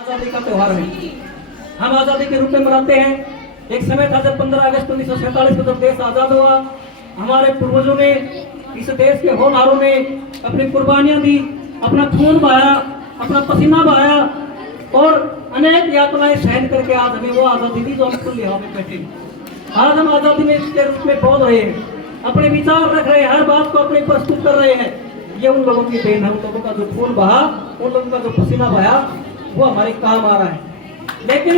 आजादी का त्योहार है। हम आजादी के रूप में मनाते हैं। एक समय था जब 15 अगस्त 1947 को जब देश आजाद हुआ, हमारे पूर्वजों ने, इस देश के होनहारों ने अपनी कुर्बानियां दी, अपना खून बहाया, अपना पसीना बहाया और अनेक यातनाएं सहन करके आज हमें वो आजादी दी जो हम खुले हवा में बैठे। आज हम आजादी में के रूप में बोल रहे हैं, अपने विचार रख रहे हैं, हर बात को अपने प्रस्तुत कर रहे हैं। ये उन लोगों की देन है, उन लोगों का जो खून बहा, उन लोगों का जो पसीना बहा, वो हमारे काम आ रहा है। लेकिन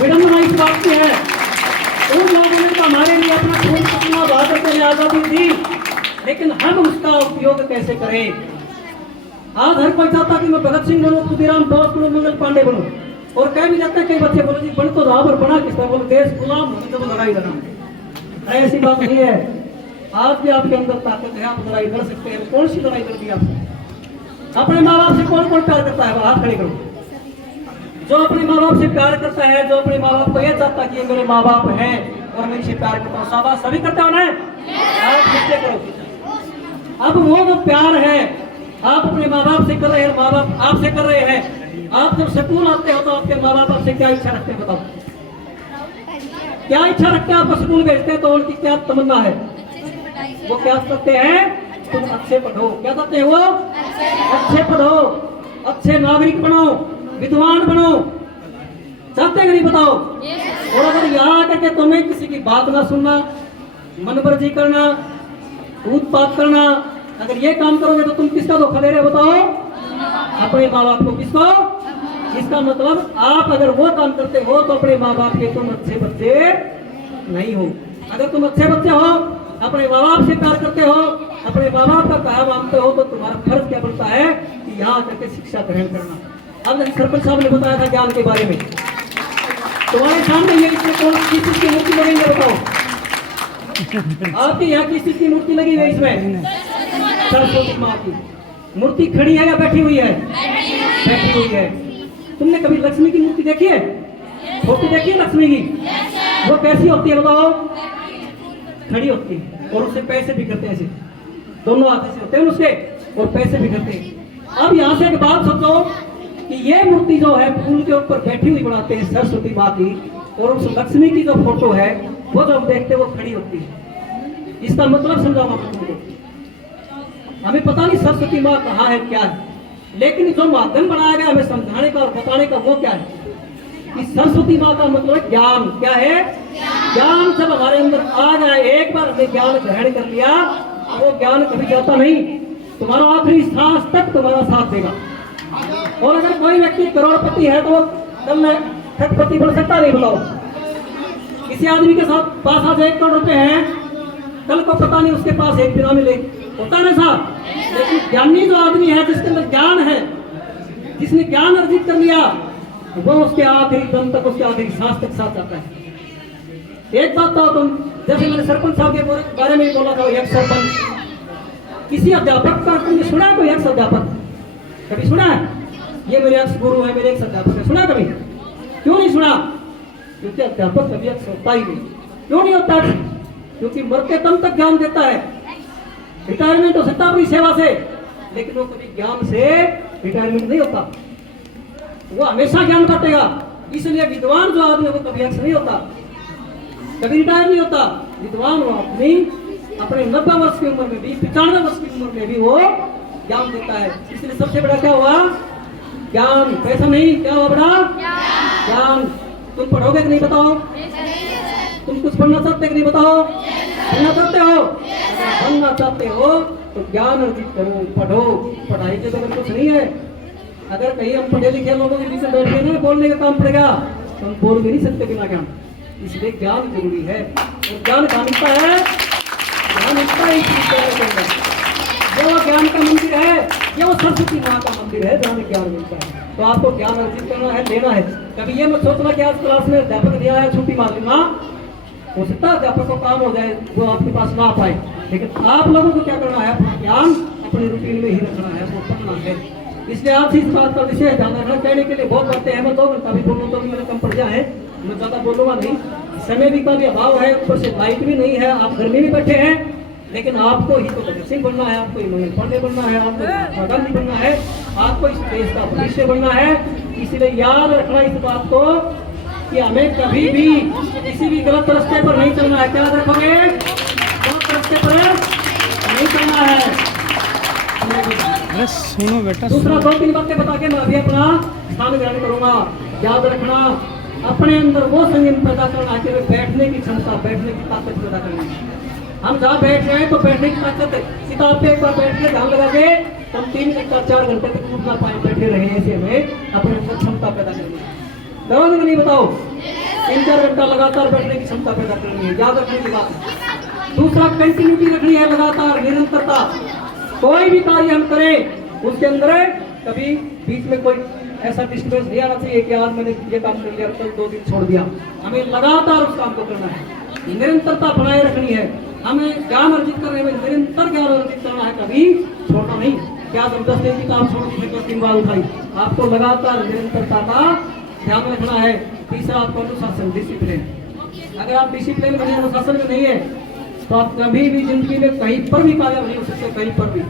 विडंबना इस बात की है, उन लोगों ने तो हमारे लिए अपना खून पसीना बहा करके आजादी दी, लेकिन हम उसका उपयोग कैसे करें। आज हर कोई चाहता कि मैं भगत सिंह बनूं, खुदीराम बोस बनूं, मंगल पांडे बनूं, और कह भी जाते हैं कई बच्चे बोले जी बन तो रहा पर बना किसका, बोले देश गुलाम होने तो लड़ाई लड़ा। ऐसी बात नहीं है। आज भी आपके अंदर ताकत है, आप लड़ाई लड़ सकते हैं। कौन सी लड़ाई लड़ दी आपने? अपने माँ बाप से कौन कौन प्यार करता है? हाथ खड़े करो। जो अपने माँ बाप से प्यार करता है, जो अपने माँ बाप को यह चाहता है कि ये मेरे माँ बाप हैं और मैं इनसे प्यार करता हूँ, शाबाश, सभी करते हो ना? आप करो। अब वो जो प्यार है आप अपने माँ बाप से कर रहे हैं, माँ बाप आपसे कर रहे हैं। आप जब स्कूल आते हो तो आपके माँ बाप आपसे क्या इच्छा रखते हैं? बताओ, क्या इच्छा रखते हैं? आपको स्कूल भेजते हैं तो उनकी क्या तमन्ना है? वो क्या करते हैं? तुम अच्छे पढ़ो। क्या करते हैं वो? अच्छे पढ़ो, अच्छे नागरिक बनो, विद्वान बनो। चाहते हैं कि नहीं? बताओ। और अगर यहाँ आकर के तुम्हें किसी की बात ना सुनना, मनमर्जी करना, उत्पात करना, अगर ये काम करोगे तो तुम किसका धोखा दे रहे हो? बताओ, अपने माँ बाप को। किसको? इसका मतलब आप अगर वो काम करते हो तो अपने माँ बाप के तुम अच्छे बच्चे नहीं हो। अगर तुम अच्छे बच्चे हो, अपने माँ बाप से प्यार करते हो, अपने माँ बाप का कहा मानते हो, तो तुम्हारा फर्ज क्या बनता है कि यहाँ आकर शिक्षा ग्रहण करना। अब सरपंच साहब ने बताया था ज्ञान के बारे में, तुम्हारे सामने ये इसमें कौन किस चीज की मूर्ति लगेंगे? बताओ, आपके यहाँ किस चीज की मूर्ति लगी है? इसमें सरस्वती माँ की मूर्ति खड़ी है या बैठी हुई है? बैठी हुई है। तुमने कभी लक्ष्मी की मूर्ति देखी है? फोटो देखी है लक्ष्मी की? वो कैसी होती है बताओ? खड़ी होती है और उससे पैसे भी करते हैं, ऐसे दोनों हाथ से होते हैं उसके, और पैसे भी करते हैं। अब यहाँ से एक बात सोचो कि ये मूर्ति जो है फूल के ऊपर बैठी हुई बनाते हैं सरस्वती माँ की, और उस लक्ष्मी की जो फोटो है वो जो हम देखते हैं वो खड़ी होती है। इसका मतलब समझाऊंगा मैं तुमको। हमें पता नहीं सरस्वती माँ कहाँ है, क्या है, लेकिन जो माध्यम बनाया गया हमें समझाने का और बताने का वो क्या है कि सरस्वती माँ का मतलब ज्ञान। क्या है? ज्ञान जब हमारे अंदर आ जाए, एक बार हमने ज्ञान ग्रहण कर लिया, वो ज्ञान कभी जाता नहीं, तुम्हारा आखिरी सांस तक तुम्हारा साथ देगा। और अगर कोई व्यक्ति करोड़पति है तो वो कल खरपति बन सकता नहीं? बताओ, किसी आदमी के साथ पास आज 1 करोड़ रुपए हैं, कल को पता नहीं उसके पास एक बिना मिले, होता है साहब। लेकिन ज्ञानी जो आदमी है, जिसके अंदर ज्ञान है, जिसने ज्ञान अर्जित कर लिया, वो उसके आखिरी दम तक, उसके आखिरी सांस तक साथ जाता है। एक बात तो तुम, जैसे मैंने सरपंच साहब के बारे में बोला था, एक सरपंच किसी अध्यापक का तुमने सुना है? कोई एक्स अध्यापक कभी सुना है? ये मेरे एक्स गुरु है, मेरे एक्स अध्यापक है, सुना कभी? क्यों नहीं सुना? क्योंकि अध्यापक कभी एक्स होता ही नहीं। क्यों नहीं होता? क्योंकि मरते दम तक ज्ञान देता है। रिटायरमेंट हो सकता अपनी सेवा से, लेकिन वो कभी ज्ञान से रिटायरमेंट नहीं होता, वो हमेशा ज्ञान बांटेगा। इसलिए विद्वान जो आदमी है वो कभी एक्स नहीं होता, कभी रिटायर नहीं होता। विद्वान वो अपने 90 वर्ष की उम्र में भी, 95 वर्ष की उम्र में भी वो ज्ञान देता है। इसलिए सबसे बड़ा क्या हुआ? ज्ञान। पैसा नहीं, क्या हुआ बड़ा? ज्ञान। तुम पढ़ोगे कि नहीं? बताओ, तुम कुछ पढ़ना चाहते कि नहीं? बताओ, पढ़ना चाहते हो? बनना चाहते हो तो ज्ञान अर्जित करो, पढ़ो। पढ़ाई के तो कुछ नहीं है। अगर कहीं हम पढ़े लिखे लोगों के बीच में बैठ गए ना, बोलने का काम पड़ेगा, तो हम बोल भी नहीं सकते बिना ज्ञान। इसलिए ज्ञान जरूरी है। और ज्ञान कहाँ मिलता है? ज्ञान मिलता है इस विद्यालय के अंदर। ये वो ज्ञान का मंदिर है, ये वो सरस्वती माँ का मंदिर है जहाँ ज्ञान मिलता है। तो आपको ज्ञान अर्जित करना है, लेना है। कभी ये मत सोचना कि आज क्लास में अध्यापक दिया है, छुट्टी मार लूंगा। हो सकता है अध्यापक को काम हो जाए, वो आपके पास ना आ पाए, लेकिन आप लोगों को क्या करना है? अपना ज्ञान अपनी रूटीन में ही रखना है, वो पढ़ना है। इसलिए आप इस बात का विशेष ध्यान रखना। कहने के लिए बहुत बातें हैं, मैं 2 घंटा भी बोलूँ तो भी मेरा कम पड़ जाए, मैं ज्यादा बोलूंगा नहीं। समय भी का भी अभाव है, ऊपर से लाइट भी नहीं है, आप गर्मी में बैठे हैं, लेकिन आपको ही तो भगत सिंह बनना है, आपको ही मंगल पांडे बनना है, आपको गांधी बनना है, आपको इस देश का भविष्य बनना है। इसलिए याद रखना इस बात को कि हमें कभी भी किसी भी गलत रास्ते पर नहीं चलना है। क्या याद रखोगे? गलत रास्ते पर नहीं चलना है। अरे सुनो बेटा, दूसरा 2-3 बातें बता के मैं अभी अपना स्थान ग्रहण करूंगा। याद रखना, अपने अंदर वो संयम पैदा करना है कि बैठने की क्षमता, बैठने की ताकत पैदा करनी है। हम जहाँ बैठ रहे हैं तो बैठने की ताकत, किताब पे एक बार बैठ के ध्यान लगा के तो हम 3 घंटे 4 घंटे तक उठ ना पाए, बैठे रहे। ऐसे हमें अपने अंदर क्षमता पैदा करनी है। लगाओगे कि नहीं बताओ? 3-4 घंटा लगातार बैठने की क्षमता पैदा करनी है। याद रखने की बात। दूसरा, कंटिन्यूटी रखनी है, लगातार निरंतरता। कोई भी कार्य हम करें उसके अंदर कभी बीच में कोई ऐसा डिस्टर्बेंस नहीं आना चाहिए कि आज मैंने ये काम कर लिया, कल 2 दिन छोड़ दिया। हमें लगातार उस काम को करना है, निरंतरता बनाए रखनी है। हमें ज्ञान अर्जित करने में निरंतर ज्ञान अर्जित करना है, कभी छोड़ना नहीं। क्या जब 10 दिन की काम छोड़ के 10 दिन बाद उठाई? आपको लगातार निरंतरता का ध्यान रखना है। तीसरा, आपको अनुशासन, डिसिप्लिन। अगर आप डिसिप्लिन में, अनुशासन में नहीं है तो आप कभी भी जिंदगी में कहीं पर भी कामयाब नहीं हो सकते। कहीं पर भी,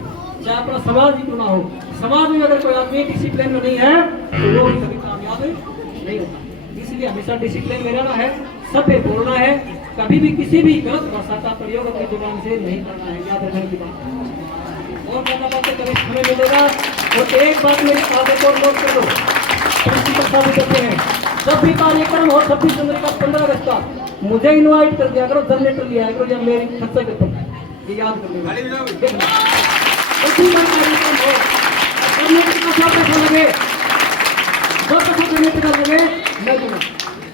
चाहे अपना समाज ही क्यों ना हो, समाज में अगर कोई आदमी डिसिप्लिन में नहीं है तो वो भी कभी कामयाब नहीं होता। इसलिए हमेशा डिसिप्लिन में रहना है, सत्य बोलना है, कभी भी किसी भी गलत भाषा का प्रयोग अपनी जुबान से नहीं करना है। याद रखने की बात। और ज्यादा बातें करें समय मिलेगा। और एक बात मेरी आदत और नोट कर लो, देते हैं जब भी कार्यक्रम हो 26 जनवरी का 15 अगस्त का, मुझे इनवाइट कर दिया करो, जनरेटर लिया करो, जब मेरी खर्चा करता हूँ, ये याद कर लेना।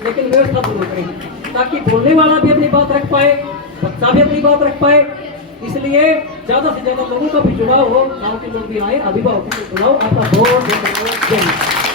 लेकिन व्यवस्था जरूर करें ताकि बोलने वाला भी अपनी बात रख पाए, बच्चा भी अपनी बात रख पाए। इसलिए ज्यादा से ज्यादा लोगों का भी जुड़ाव हो, गाँव के लोग भी आए, अभिभावकों को बुलाओ। आपका बहुत बहुत जय।